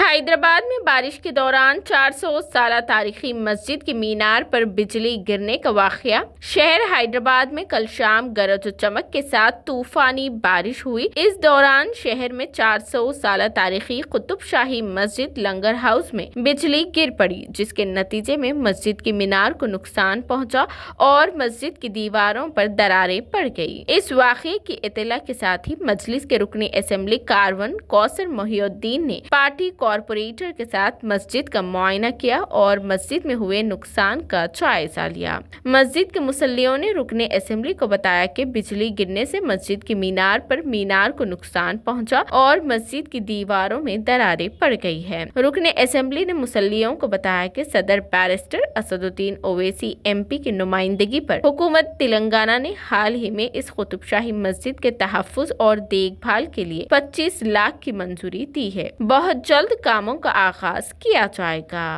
हैदराबाद में बारिश के दौरान 400 साला तारीखी मस्जिद की मीनार पर बिजली गिरने का वाकया। शहर हैदराबाद में कल शाम गरज और चमक के साथ तूफानी बारिश हुई। इस दौरान शहर में 400 साला तारीखी कुतुब शाही मस्जिद लंगर हाउस में बिजली गिर पड़ी, जिसके नतीजे में मस्जिद की मीनार को नुकसान पहुंचा और मस्जिद की दीवारों पर दरारें पड़ गई। इस वाकये की इत्तला के साथ ही मजलिस के रुकनी असेंबली कारवन कौसर मोहिउद्दीन ने पार्टी कॉरपोरेटर के साथ मस्जिद का मुआयना किया और मस्जिद में हुए नुकसान का जायजा लिया। मस्जिद के मुसल्लियों ने रुकने असेंबली को बताया कि बिजली गिरने से मस्जिद की मीनार को नुकसान पहुंचा और मस्जिद की दीवारों में दरारें पड़ गई है। रुकने असेंबली ने मुसल्लियों को बताया कि सदर बैरिस्टर असदुद्दीन ओवैसी MP की नुमाइंदगी पर हुकूमत तेलंगाना ने हाल ही में इस कुतुबशाही मस्जिद के तहफ्फुज और देखभाल के लिए 25 लाख की मंजूरी दी है। बहुत जल्द कामों का आगाज किया जाएगा।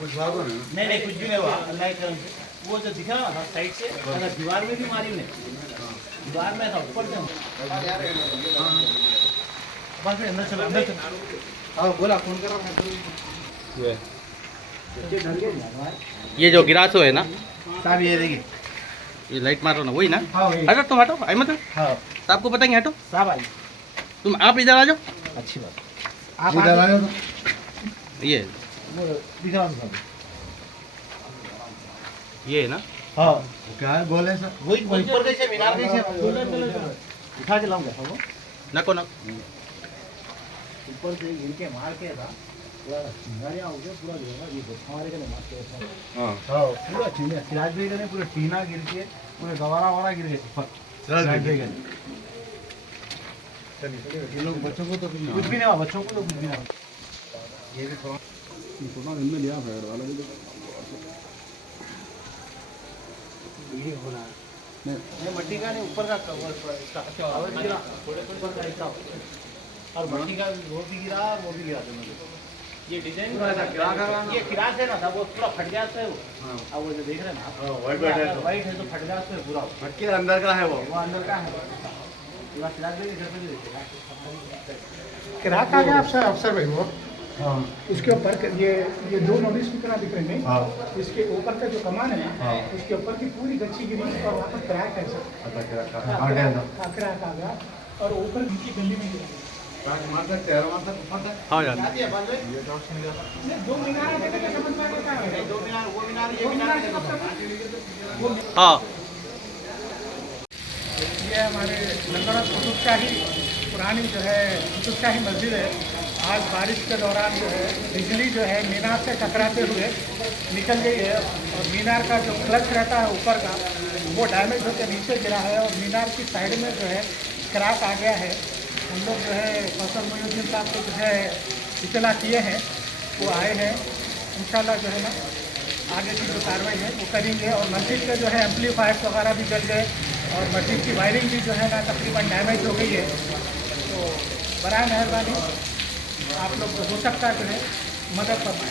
कुछ भागो ना। नहीं कुछ भी नहीं हुआ। अल्लाह के करम से वो जो दिखा ना साइड से अगर दीवार में भी मारी ने दीवार में था ऊपर से बस फिर अंदर चलो। हाँ बोला फोन कर रहा मैं। ये जो गिरासो है ना साहब ये देखिए ये लाइट मारो ना वही ना। हाँ हटो तुम हटो अहमद हाँ साहब को बताएंगे हटो साहब आई तुम आप इधर आ जाओ। अच्छी बात आप इधर आ जाओ। ये दिखा साहब ये है ना। हाँ क्या है बोले सर वही ऊपर कैसे मीनार कैसे उठा के लाऊंगा वो नको ना ऊपर से गिर के मार के था पूरा चिंगारियां हो गया पूरा जो है ये हमारे के मार के हां हां पूरा चिंगारियां सिराज भी गए पूरा टीना गिर के पूरे गवारा वारा गिर गए ऊपर सिराज भी गए। चलिए ये लोग बच्चों को तो कुछ भी नहीं हुआ बच्चों को तो कुछ भी नहीं हुआ। ये भी थोड़ा इनमें लिया फेड वाला भी ये होना नहीं मट्टी का नहीं ऊपर का कवर इसका कवर गिरा थोड़े ऊपर का हिस्सा और मट्टी का वो भी गिरा और वो भी गिरा दोनों। ये डिजाइन ये किरास है ना था वो पूरा फट गया था वो। अब वो जो देख रहे हैं ना वाइट है तो फट गया था पूरा फट के अंदर का है वो अंदर का है पूरा सिराज भी घर पे देखिए किराक आ गया अफसर भाई वो। हाँ उसके ऊपर ये दो नोटिस की तरह दिख रहे हैं। हाँ इसके ऊपर का जो कमान है ना। हाँ उसके ऊपर की पूरी गच्ची गिरी और वहाँ पर क्रैक है सर। क्रैक आ गया और ऊपर नीचे गली में गिरा। हाँ यार दो मीनार देखने समझ में आता है। दो मीनार वो मीनार ये मीनार हाँ ये हमारे लंगर कुतुबशाही पुरानी जो है कुतुबशाही मस्जिद है। आज बारिश के दौरान जो है बिजली जो है मीनार से टकराते हुए निकल गई है और मीनार का जो क्लच रहता है ऊपर का वो डैमेज होकर नीचे गिरा है और मीनार की साइड में जो है क्रैक आ गया है। हम लोग जो है कौशल मोहिउद्दीन साहब को जो है इतला किए हैं, वो आए हैं। इंशाल्लाह जो है ना आगे की जो कार्रवाई है वो करेंगे और मस्जिद के जो है एम्पलीफायर्स वगैरह भी जल गए और मस्जिद की वायरिंग भी जो है ना तकरीबन डैमेज हो गई है। तो बराए मेहरबानी आप लोग हो सकता है जो है मदद कर पाए।